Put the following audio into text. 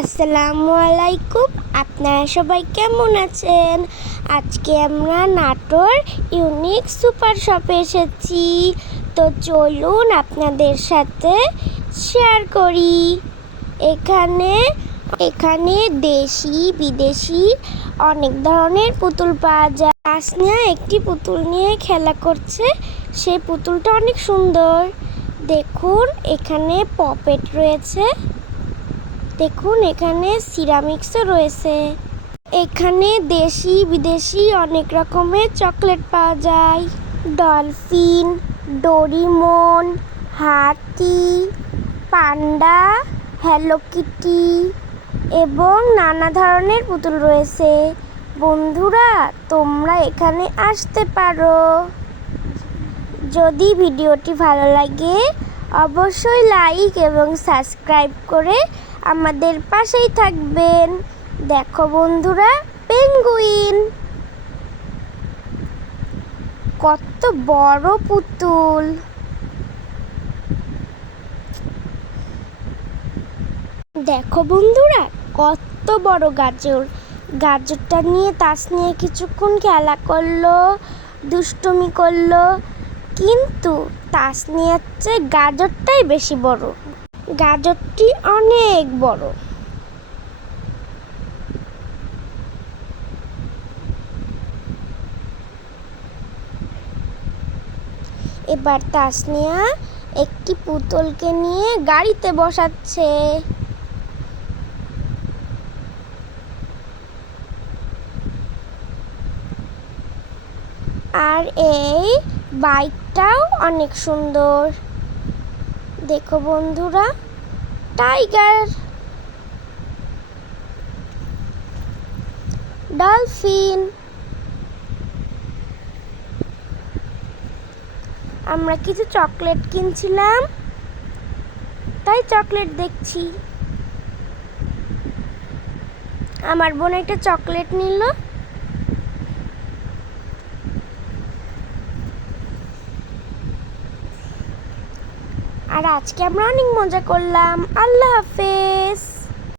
আসসালামু আলাইকুম। আপনারা সবাই কেমন আছেন? আজকে আমরা নাটোর ইউনিক সুপার শপে এসেছি। তো চলুন আপনাদের সাথে শেয়ার করি। এখানে দেশি বিদেশি অনেক ধরনের পুতুল পাওয়া যায়। তাসনিয়া একটি পুতুল নিয়ে খেলা করছে। সেই পুতুলটা অনেক সুন্দর। দেখুন এখানে পপেট রয়েছে। দেখুন এখানে সিরামিক্সও রয়েছে। এখানে দেশি বিদেশি অনেক রকমের চকলেট পাওয়া যায়। ডলফিন, ডোরিমন, হাতি, পান্ডা, হ্যালো কিটি এবং নানা ধরনের পুতুল রয়েছে। বন্ধুরা, তোমরা এখানে আসতে পারো। যদি ভিডিওটি ভালো লাগে অবশ্যই লাইক এবং সাবস্ক্রাইব করে আমাদের পাশেই থাকবেন। দেখো বন্ধুরা, পেঙ্গুইন কত বড় পুতুল। দেখো বন্ধুরা, কত বড় গাজর। গাজরটা নিয়ে তাসনিয়া কিছুক্ষণ খেলা করলো, দুষ্টুমি করলো, কিন্তু তাসনিয়ার চেয়ে গাজরটাই বেশি বড়। গাজরটি অনেক বড়। এবার তাসনিয়া একটি পুতুলকে নিয়ে গাড়িতে বসাচ্ছে। আর এই বাইকটাও অনেক সুন্দর। দেখো বন্ধুরা, টাইগার, ডলফিন। আমরা কিছু চকলেট কিনছিলাম, তাই চকলেট দেখছি। আমার বোন একটা চকলেট নিল। আর আজকে আমরা অনেক মজা করলাম। আল্লাহ হাফেজ।